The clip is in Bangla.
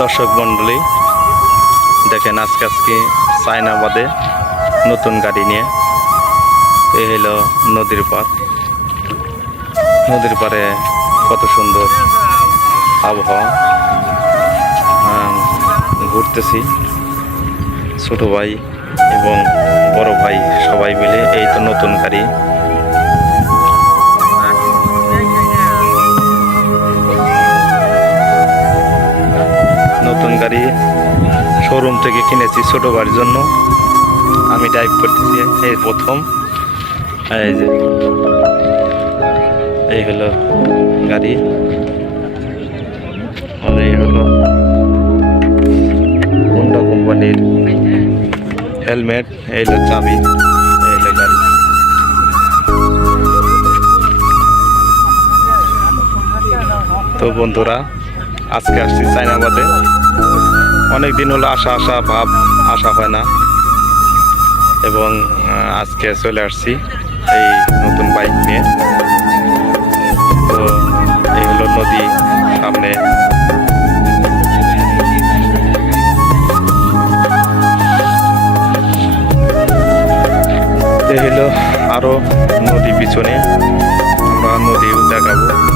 দর্শক মন্ডলী দেখেন আজকে চায়নাবাদে নতুন গাড়ি নিয়ে এই হলো নদীর পাড়ে কত সুন্দর আবহাওয়া। ঘুরতেছি ছোট ভাই এবং বড় ভাই সবাই মিলে। এই তো নতুন গাড়ি, শোরুম থেকে কিনেছি ছোট ভাইয়ের জন্য। আমি ড্রাইভ করতেছি এই প্রথম। এই হলো গাড়ি, এই হলো হোন্ডা কোম্পানির হেলমেট, এই হলো চাবি, এই হলো গাড়ি। তো বন্ধুরা আজকে আসছি চায়নাবাদে। অনেক দিন হলো আসা হয় না, এবং আজকে চলে আসছি এই নতুন বাইক নিয়ে। তো এই হলো নদী সামনে, এই হলো আরো নদী পিছনে, আমরা নদীও দেখাবো।